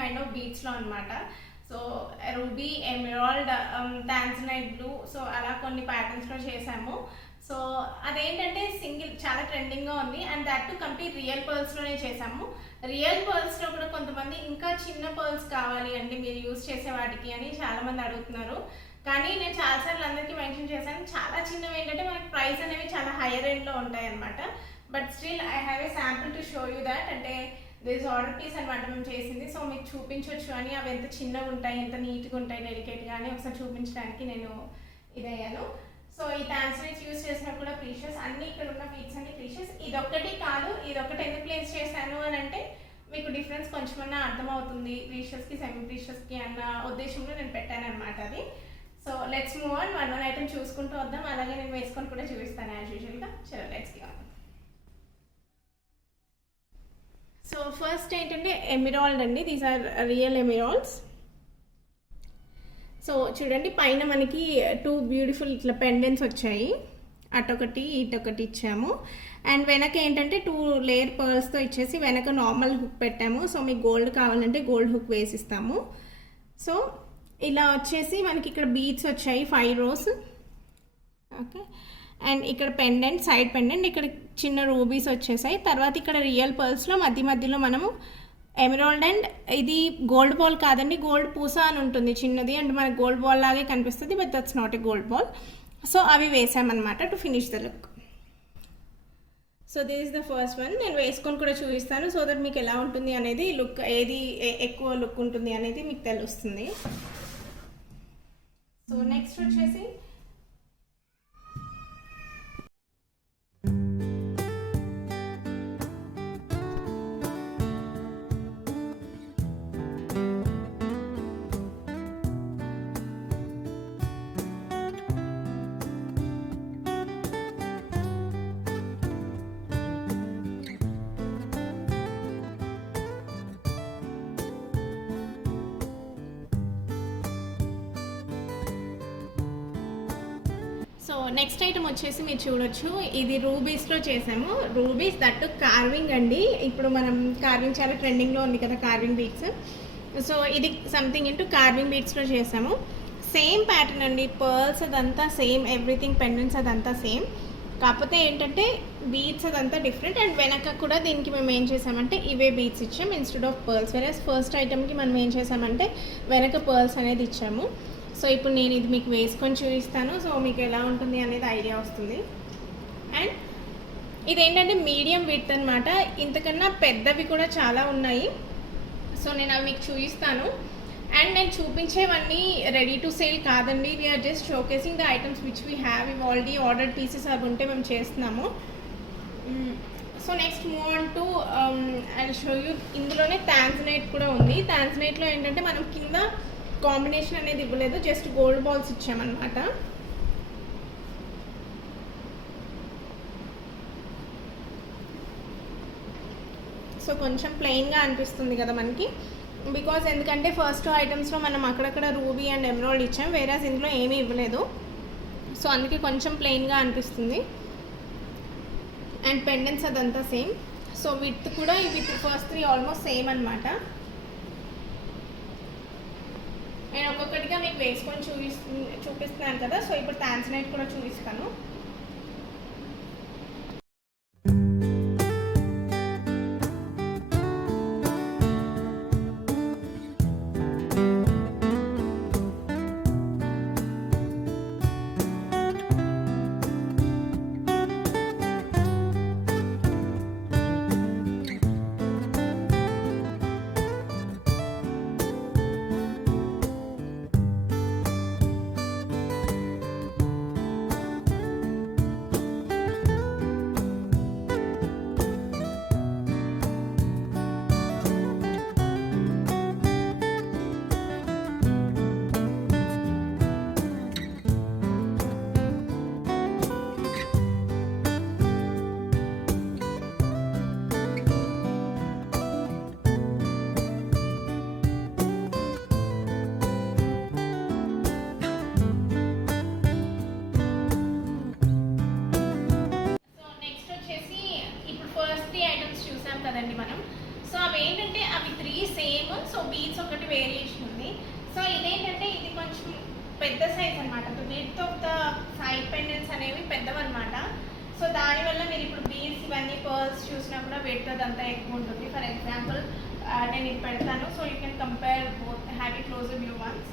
Kind of బీడ్స్లో అనమాట. So ruby, emerald, tanzanite blue, so అలా కొన్ని ప్యాటర్న్స్లో చేసాము. సో అదేంటంటే సింగిల్ చాలా ట్రెండింగ్గా ఉంది. And that to complete real పర్ల్స్లోనే చేసాము. రియల్ పర్ల్స్లో కూడా కొంతమంది ఇంకా చిన్న పర్ల్స్ కావాలి అండి మీరు యూజ్ చేసే వాటికి అని చాలామంది అడుగుతున్నారు. కానీ నేను చాలాసార్లు అందరికీ మెన్షన్ చేశాను, చాలా చిన్నవి ఏంటంటే మనకి ప్రైస్ అనేవి చాలా హైయర్ ఎండ్లో ఉంటాయి అనమాట. But still I have a sample to show you that. అంటే దిస్ ఆర్డర్ పీస్ అనమాట మేము చేసింది. సో మీకు చూపించవచ్చు అని, అవి ఎంత చిన్నగా ఉంటాయి, ఎంత నీట్గా ఉంటాయి, డెలికేట్గా అని ఒకసారి చూపించడానికి నేను ఇదయ్యాను. సో ఈ టాన్సనైట్స్ యూజ్ చేసినా కూడా ప్రీషియస్, అన్ని ఇక్కడ ఉన్న బీడ్స్ అన్ని ప్రీషియస్. ఇదొక్కటి కాదు, ఇదొక్కటి ఎందుకు ప్లేస్ చేశాను అని అంటే మీకు డిఫరెన్స్ కొంచెమన్నా అర్థమవుతుంది ప్రీషియస్కి సెమీ ప్రీషియస్కి అన్న ఉద్దేశంలో నేను పెట్టాను అనమాట అది. So let's move on, one item చూసుకుంటూ వద్దాం. అలాగే నేను వేసుకొని కూడా చూపిస్తాను యాజ్ యూజువల్గా. చలో లెట్స్ గివ్. సో ఫస్ట్ ఏంటంటే ఎమిరాల్డ్ అండి, these are real emeralds. So చూడండి పైన మనకి 2 బ్యూటిఫుల్ ఇట్లా పెండెంట్స్ వచ్చాయి, అటొకటి ఇటొకటి ఇచ్చాము. అండ్ వెనక ఏంటంటే 2 లేయర్ పర్ల్స్తో ఇచ్చేసి వెనక నార్మల్ హుక్ పెట్టాము. సో మీకు గోల్డ్ కావాలంటే గోల్డ్ హుక్ వేసిస్తాము. సో ఇలా వచ్చేసి మనకి ఇక్కడ బీడ్స్ వచ్చాయి 5 rows. ఓకే, అండ్ ఇక్కడ పెండెంట్, సైడ్ పెండెంట్, ఇక్కడ చిన్న రూబీస్ వచ్చేసాయి. తర్వాత ఇక్కడ రియల్ పర్ల్స్లో మధ్యలో మనము ఎమరాల్డ్, అండ్ ఇది గోల్డ్ బాల్ కాదండి, గోల్డ్ పూసా అని ఉంటుంది చిన్నది, అండ్ మనకి గోల్డ్ బాల్ లాగే కనిపిస్తుంది, but that's not a gold ball. So అవి వేసామన్నమాట to finish the look. So this is the first one. నేను వేసుకొని కూడా చూపిస్తాను సో దట్ మీకు ఎలా ఉంటుంది అనేది, లుక్ ఏది ఎక్కువ లుక్ ఉంటుంది అనేది మీకు తెలుస్తుంది. సో నెక్స్ట్ వచ్చేసి సో నెక్స్ట్ ఐటమ్ వచ్చేసి మీరు చూడొచ్చు, ఇది రూబీస్లో చేసాము. రూబీస్ దట్టు కార్వింగ్ అండి. ఇప్పుడు మనం కార్వింగ్ చాలా ట్రెండింగ్లో ఉంది కదా కార్వింగ్ బీడ్స్. సో ఇది సంథింగ్ ఇంటూ కార్వింగ్ బీడ్స్లో చేసాము. సేమ్ ప్యాటర్న్ అండి, పర్ల్స్ అదంతా సేమ్, ఎవ్రీథింగ్, పెండెంట్స్ అదంతా సేమ్. కాకపోతే ఏంటంటే బీడ్స్ అదంతా డిఫరెంట్. అండ్ వెనక కూడా దీనికి మేము ఏం చేసామంటే ఇవే బీడ్స్ ఇచ్చాము ఇన్స్టెడ్ ఆఫ్ పర్ల్స్. వెరస్ ఫస్ట్ ఐటమ్కి మనం ఏం చేసామంటే వెనక పర్ల్స్ అనేది ఇచ్చాము. సో ఇప్పుడు నేను ఇది మీకు వేసుకొని చూపిస్తాను, సో మీకు ఎలా ఉంటుంది అనేది ఐడియా వస్తుంది. అండ్ ఇదేంటంటే మీడియం విడ్త్ అనమాట, ఇంతకన్నా పెద్దవి కూడా చాలా ఉన్నాయి. సో నేను అవి మీకు చూపిస్తాను. అండ్ నేను చూపించేవన్నీ రెడీ టు సేల్ కాదండి, we are just showcasing the items which we have. ఇవి ఆల్రెడీ ఆర్డర్డ్ పీసెస్ అవి ఉంటే మేము చేస్తున్నాము. So next move on to I show you. ఇందులోనే టాన్జనైట్ కూడా ఉంది. టాన్జనైట్లో ఏంటంటే మనం కింద కాంబినేషన్ అనేది ఇవ్వలేదు, జస్ట్ గోల్డ్ బాల్స్ ఇచ్చామన్నమాట. సో కొంచెం ప్లెయిన్గా అనిపిస్తుంది కదా మనకి, బికాజ్ ఎందుకంటే ఫస్ట్ ఐటమ్స్లో మనం అక్కడక్కడ రూబీ అండ్ ఎమరాల్డ్ ఇచ్చాం, వేరేస్ ఇందులో ఏమీ ఇవ్వలేదు. సో అందుకే కొంచెం ప్లెయిన్గా అనిపిస్తుంది. అండ్ పెండెంట్స్ అదంతా సేమ్. సో విత్ కూడా ఇవి ఫస్ట్ 3 ఆల్మోస్ట్ సేమ్ అనమాట. నేను ఒక్కొక్కటిగా మీకు వేసుకొని చూపిస్తున్నాను కదా. సో ఇప్పుడు టాన్జనైట్ కూడా చూపిస్తాను. ఏంటంటే అవి 3 సేమ్, సో బీడ్స్ ఒకటి వేరియేషన్ ఉంది. సో ఇదేంటంటే ఇది కొంచెం పెద్ద సైజ్ అనమాట. Width of the side pendants అనేవి పెద్దవన్నమాట. సో దానివల్ల మీరు ఇప్పుడు బీడ్స్ ఇవన్నీ పర్ల్స్ చూసినా కూడా విడ్త్ అదంతా ఎక్కువ ఉంటుంది. ఫర్ ఎగ్జాంపుల్ నేను ఇది పెడతాను, so you can compare both, have it closer view ones.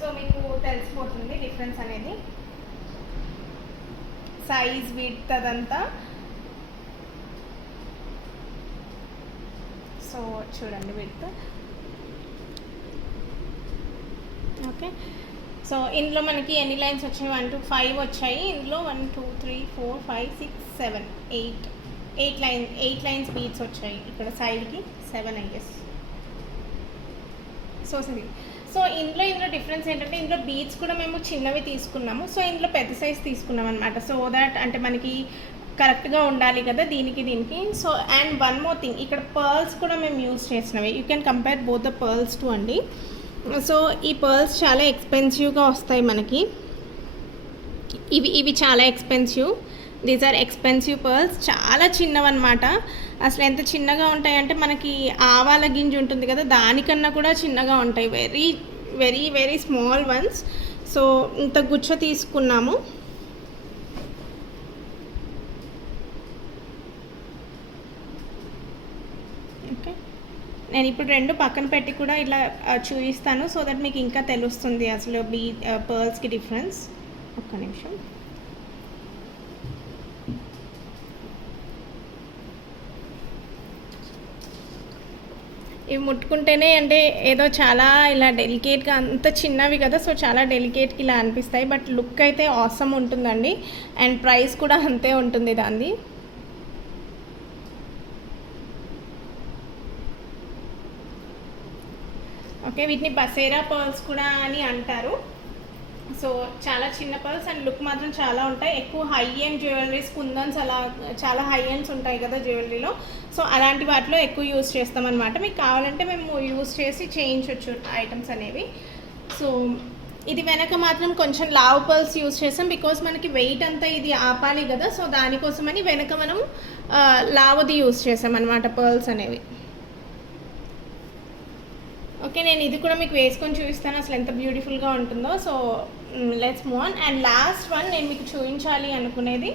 సో మీకు తెలిసిపోతుంది డిఫరెన్స్ అనేది, సైజ్ విడ్త్ అదంతా. సో చూడండి విడ్త్. ఓకే, సో ఇందులో మనకి ఎన్ని లైన్స్ వచ్చాయి? 1 to 5 వచ్చాయి. ఇందులో 1 2 3 4 5 6 7 8 లైన్స్ బీడ్స్ వచ్చాయి. ఇక్కడ సైడ్కి 7 ఐఎస్. సో సరే, సో ఇందులో డిఫరెన్స్ ఏంటంటే ఇందులో బీడ్స్ కూడా మేము చిన్నవి తీసుకున్నాము. సో ఇందులో పెద్ద సైజ్ తీసుకున్నాం అనమాట. సో దట్ అంటే మనకి కరెక్ట్గా ఉండాలి కదా దీనికి. So and one more thing, ఇక్కడ పర్ల్స్ కూడా మేము యూజ్ చేసినవి. You can compare both the pearls to అండి. సో ఈ పర్ల్స్ చాలా ఎక్స్పెన్సివ్గా వస్తాయి మనకి. ఇవి చాలా expensive. These are expensive pearls. చాలా చిన్నవన్నమాట. అసలు ఎంత చిన్నగా ఉంటాయంటే మనకి ఆవాల గింజ ఉంటుంది కదా, దానికన్నా కూడా చిన్నగా ఉంటాయి. Very very very small once. So ఇంత గుచ్చ తీసుకున్నాము. ఓకే, నేను ఇప్పుడు 2 పక్కన పెట్టి కూడా ఇలా చూపిస్తాను, సో దట్ మీకు ఇంకా తెలుస్తుంది అసలు పర్ల్స్కి డిఫరెన్స్. ఒక్క నిమిషం. ఇవి ముట్టుకుంటేనే అంటే ఏదో చాలా ఇలా డెలికేట్గా, అంత చిన్నవి కదా, సో చాలా డెలికేట్గా ఇలా అనిపిస్తాయి. బట్ లుక్ అయితే ఆసమ్ ఉంటుందండి. అండ్ ప్రైస్ కూడా అంతే ఉంటుంది దాన్ని. ఓకే, వీటిని బసేరా పర్ల్స్ కూడా అని అంటారు. సో చాలా చిన్న పర్ల్స్ అండ్ లుక్ మాత్రం చాలా ఉంటాయి. ఎక్కువ హై ఎండ్ జ్యువెలరీస్, కుందన్స్ అలా చాలా హై ఎండ్స్ ఉంటాయి కదా జ్యువెలరీలో, సో అలాంటి వాటిలో ఎక్కువ యూజ్ చేస్తామన్నమాట. మీకు కావాలంటే మేము యూజ్ చేసి చేయించవచ్చు ఐటమ్స్ అనేవి. సో ఇది వెనక మాత్రం కొంచెం లావ్ పర్ల్స్ యూజ్ చేస్తాం, బికాస్ మనకి వెయిట్ అంతా ఇది ఆపాలి కదా, సో దానికోసమని వెనక మనం లావది యూజ్ చేసాం అనమాట పర్ల్స్ అనేవి. ఓకే, నేను ఇది కూడా మీకు వేసుకొని చూపిస్తాను అసలు ఎంత బ్యూటిఫుల్గా ఉంటుందో. So let's move on. And last one నేను మీకు చూపించాలి అనుకునేది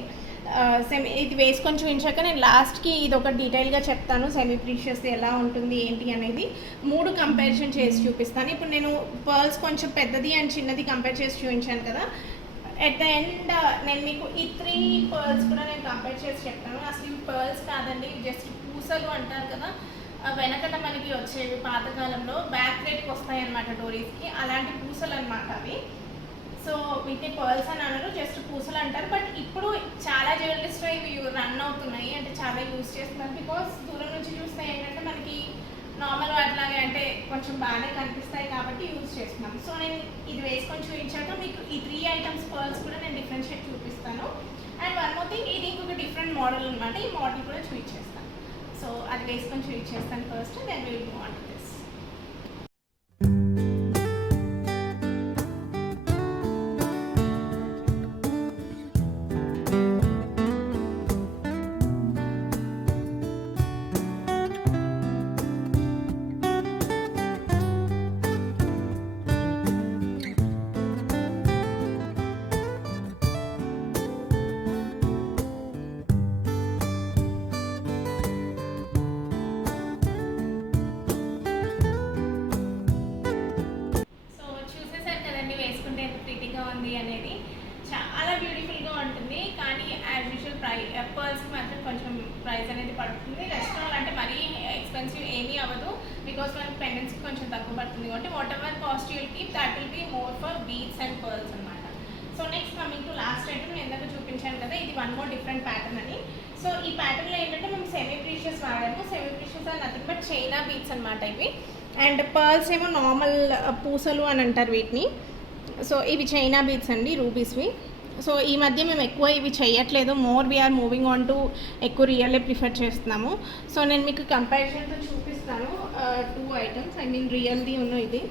ఇది వేసుకొని చూపించాక నేను లాస్ట్కి ఇది ఒక డీటెయిల్గా చెప్తాను, సెమీ ప్రీషియస్ ఎలా ఉంటుంది ఏంటి అనేది 3 కంపారిజన్ చేసి చూపిస్తాను. ఇప్పుడు నేను పర్ల్స్ కొంచెం పెద్దది అండ్ చిన్నది కంపేర్ చేసి చూపించాను కదా, ఎట్ ద ఎండ్ నేను మీకు ఈ 3 పర్ల్స్ కూడా నేను కంపేర్ చేసి చెప్తాను. అసలు ఇవి పర్ల్స్ కాదండి, జస్ట్ పూసలు అంటారు కదా, వెనకట మనకి వచ్చేవి పాతకాలంలో బ్యాక్ ప్లేట్కి వస్తాయి అన్నమాట డోరీస్కి, అలాంటి పూసలు అనమాట అవి. సో వీటిని పర్ల్స్ అని అనరు, జస్ట్ పూసలు అంటారు. బట్ ఇప్పుడు చాలా జ్యువెలరీస్లో ఇవి రన్ అవుతున్నాయి, అంటే చాలా యూజ్ చేస్తున్నారు. బికాస్ దూరం నుంచి చూస్తే ఏంటంటే మనకి నార్మల్ వాటిలాగే అంటే కొంచెం బాగానే కనిపిస్తాయి కాబట్టి యూజ్ చేస్తున్నాం. సో నేను ఇది వేసుకొని చూపించాక మీకు ఈ 3 ఐటమ్స్ పర్ల్స్ కూడా నేను డిఫరెన్షియేట్ చూపిస్తాను. అండ్ వన్ మోర్ థింగ్, ఇది ఇంకొక డిఫరెంట్ మోడల్ అనమాట. ఈ మోడల్ కూడా చూపించేస్తాను. సో అది వేసుకొని చూపించేస్తాను first, then will move on to this. ఉంది అనేది చాలా బ్యూటిఫుల్గా ఉంటుంది. కానీ యాజ్ యూజువల్ పర్ల్స్కి మాత్రం కొంచెం ప్రైస్ అనేది పడుతుంది. రెస్టారెంట్ అంటే మరీ ఎక్స్పెన్సివ్ ఏమీ అవ్వదు, బికాస్ మనకి పెండెంట్స్కి కొంచెం తక్కువ పడుతుంది. కాబట్టి whatever cost you will keep, that will be more for beads and pearls అనమాట. So next coming to last item, నేను ఎందాక చూపించాను కదా, ఇది వన్ మోర్ డిఫరెంట్ ప్యాటర్న్ అని. సో ఈ ప్యాటర్న్లో ఏంటంటే మేము సెమీ ప్రీషియస్ వాడాము. Semi precious are nothing but China beads అనమాట ఇవి. అండ్ పర్ల్స్ ఏమో నార్మల్ పూసలు అని అంటారు వీటిని. సో ఇవి చైనా బీడ్స్ అండి, రూబీస్వి. సో ఈ మధ్య మేము ఎక్కువ ఇవి చేయట్లేదు, more we are moving on to ఎక్కువ రియల్లే ప్రిఫర్ చేస్తున్నాము. సో నేను మీకు కంపారిజన్తో చూపిస్తాను 2 ఐటమ్స్, ఐ మీన్ రియల్ది ఉన్న ఇది.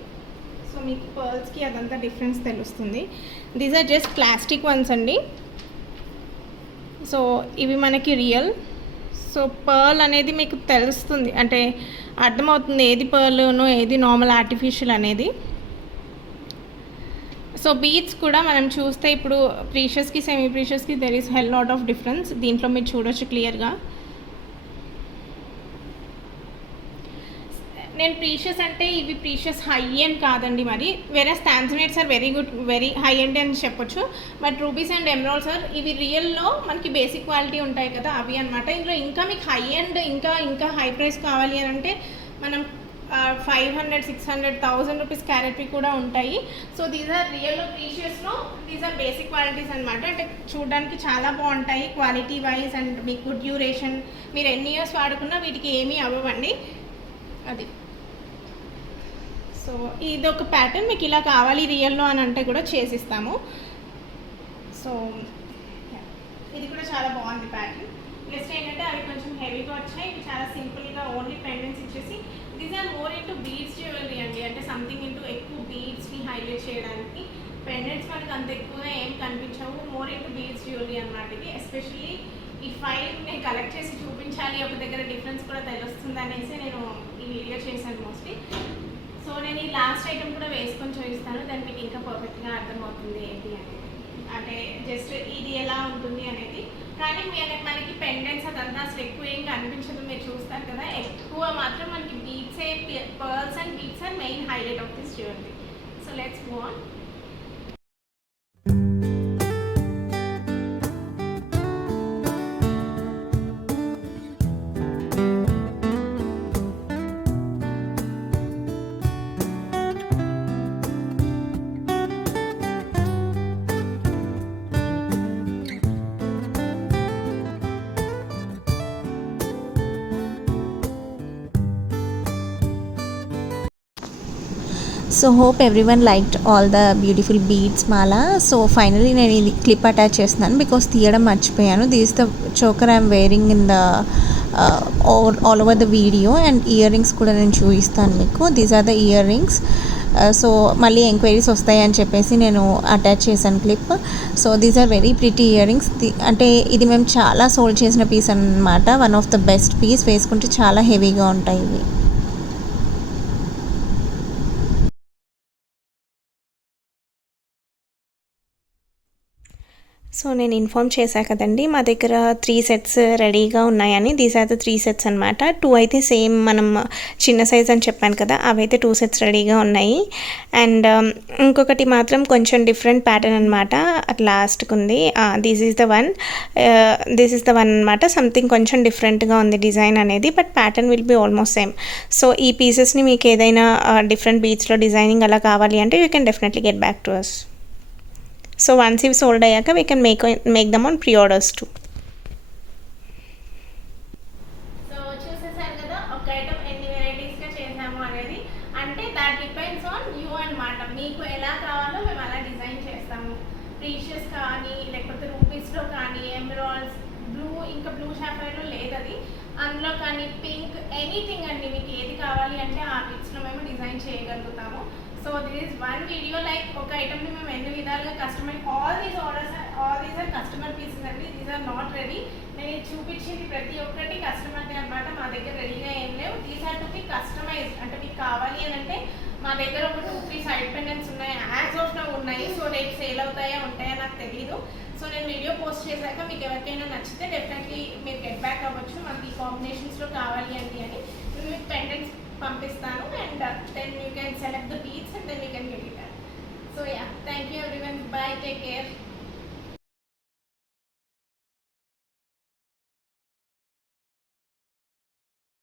సో మీకు పర్ల్స్కి అదంతా డిఫరెన్స్ తెలుస్తుంది. These are just plastic ones అండి. సో ఇవి మనకి రియల్. సో పర్ల్ అనేది మీకు తెలుస్తుంది, అంటే అర్థమవుతుంది ఏది పర్ల్ను ఏది నార్మల్ ఆర్టిఫిషియల్ అనేది. సో బీడ్స్ కూడా మనం చూస్తే ఇప్పుడు ప్రీషియస్కి సెమీ ప్రీషియస్కి there is hell lot of difference. దీంట్లో మీరు చూడొచ్చు క్లియర్గా. నేను ప్రీషియస్ అంటే ఇవి ప్రీషియస్ హై ఎండ్ కాదండి, మరి వేరే tanzanites are very good, very high end అని చెప్పొచ్చు. But rubies and emeralds are ఇవి రియల్లో మనకి బేసిక్ క్వాలిటీ ఉంటాయి కదా అవి అనమాట. ఇందులో ఇంకా మీకు హై ఎండ్ ఇంకా హై ప్రైస్ కావాలి అని అంటే మనం 500, 600, 1000 రూపీస్ క్యారెట్వి కూడా ఉంటాయి. సో దీస్ ఆర్ రియల్ ప్రీషియస్లో దీస్ ఆర్ బేసిక్ క్వాలిటీస్ అనమాట. అంటే చూడడానికి చాలా బాగుంటాయి క్వాలిటీ వైజ్ అండ్ మీకు డ్యూరేషన్, మీరు ఎన్ని ఇయర్స్ వాడుకున్నా వీటికి ఏమీ అవ్వండి. అది సో ఇది ఒక ప్యాటర్న్. మీకు ఇలా కావాలి రియల్లో అని అంటే కూడా చేసిస్తాము. సో ఇది కూడా చాలా బాగుంది ప్యాటర్న్. నెక్స్ట్ ఏంటంటే అవి కొంచెం హెవీగా వచ్చాయి. ఇవి చాలా సింపుల్గా ఓన్లీ పెండెంట్స్ ఇచ్చేసి these are more into beads jewellery అండి. అంటే సంథింగ్ ఇంటూ ఎక్కువ బీడ్స్ని హైలైట్ చేయడానికి. పెండెంట్స్ మనకు అంత ఎక్కువగా ఏం కనిపించవు, మోర్ ఇంటూ బీడ్స్ జ్యువెలరీ అనమాట ఇది. ఎస్పెషల్లీ ఈ ఫైవ్ నేను కలెక్ట్ చేసి చూపించాలి, ఒక దగ్గర డిఫరెన్స్ కూడా తెలుస్తుంది అనేసి నేను ఈ వీడియో చేశాను మోస్ట్లీ. సో నేను ఈ లాస్ట్ ఐటమ్ కూడా వేసుకొని చూపిస్తాను, దాన్ని మీకు ఇంకా పర్ఫెక్ట్గా అర్థమవుతుంది ఏంటి అనేది. అంటే జస్ట్ ఇది ఎలా ఉంటుంది అనేది. కానీ మనకి పెండెంట్స్ అదంతా అసలు ఎక్కువ ఏం కనిపించదు, మీరు చూస్తారు కదా. ఎక్కువ మాత్రం మనకి బీడ్సే, pearls and beads are main highlight of this jewellery. So let's go on. So hope everyone liked all the beautiful beads mala. So finally నేను ఇది క్లిప్ అటాచ్ చేస్తున్నాను బికాస్ తీయడం మర్చిపోయాను. This the choker I'm wearing in the all over the video. And earrings కూడా నేను చూపిస్తాను మీకు. These are the earrings. So మళ్ళీ ఎంక్వైరీస్ వస్తాయని చెప్పేసి నేను అటాచ్ చేశాను clip. So these are very pretty earrings. అంటే ఇది మేము చాలా సోల్డ్ చేసిన పీస్ అన్నమాట. One of the best piece. వేసుకుంటే చాలా హెవీగా ఉంటాయి ఇవి. సో నేను ఇన్ఫామ్ చేశా కదండి మా దగ్గర 3 సెట్స్ రెడీగా ఉన్నాయని. దీస్ ఆర్ ద 3 సెట్స్ అనమాట. 2 అయితే సేమ్ మనం చిన్న సైజ్ అని చెప్పాను కదా, అవైతే 2 సెట్స్ రెడీగా ఉన్నాయి. అండ్ ఇంకొకటి మాత్రం కొంచెం డిఫరెంట్ ప్యాటర్న్ అనమాట. అట్ లాస్ట్కి ఉంది. దిస్ ఈజ్ ద వన్ అనమాట. సంథింగ్ కొంచెం డిఫరెంట్గా ఉంది డిజైన్ అనేది, but pattern will be almost same. So ఈ పీసెస్ని మీకు ఏదైనా డిఫరెంట్ బీచ్లో డిజైనింగ్ అలా కావాలి అంటే you can definitely get back to us. So once ఇవి సోల్డ్ అయ్యాక we can make them on pre orders too. So చూసేసారు కదా ఒక ఐటమ్ ఎన్ని వెరైటీస్గా చేసాము అనేది. అంటే దాట్ డిపెండ్స్ ఆన్ యూ అనమాట. మీకు ఎలా కావాలో మేము అలా డిజైన్ చేస్తాము. ప్రీషియస్ కానీ లేకపోతే రూపీస్లో కానీ, ఎమరాల్డ్స్, బ్లూ, ఇంకా బ్లూ షాఫైర్లో లేదు అది, అందులో కానీ పింక్, ఎనీథింగ్ అండి. మీకు ఏది కావాలి అంటే ఆ బిట్స్లో మేము డిజైన్ చేయగలుగుతాము. So this is one video like ఒక ఐటమ్ని మేము ఎన్ని విధాలుగా customer, all these are customer pieces అండి. These are not ready. నేను చూపించింది ప్రతి ఒక్కటి కస్టమర్ది అనమాట. మా దగ్గర రెడీగా ఏం లేవు. These are to be customise. అంటే మీకు కావాలి అని అంటే మా దగ్గర ఒక 2-3 సైడ్ పెండెంట్స్ ఉన్నాయి, యాజ్ ఆఫ్ నౌ ఉన్నాయి. సో రేపు సేల్ అవుతాయా ఉంటాయా నాకు తెలియదు. సో నేను వీడియో పోస్ట్ చేశాక మీకు ఎవరికైనా నచ్చితే డెఫినెట్లీ మీరు గెట్ బ్యాక్ అవ్వచ్చు. మనకి ఈ కాంబినేషన్స్లో కావాలి అంటే అని మీకు పెండెంట్స్ పంపిస్తాను. And then you can select the beads and then you can get it. So yeah, thank you everyone. Bye, take care.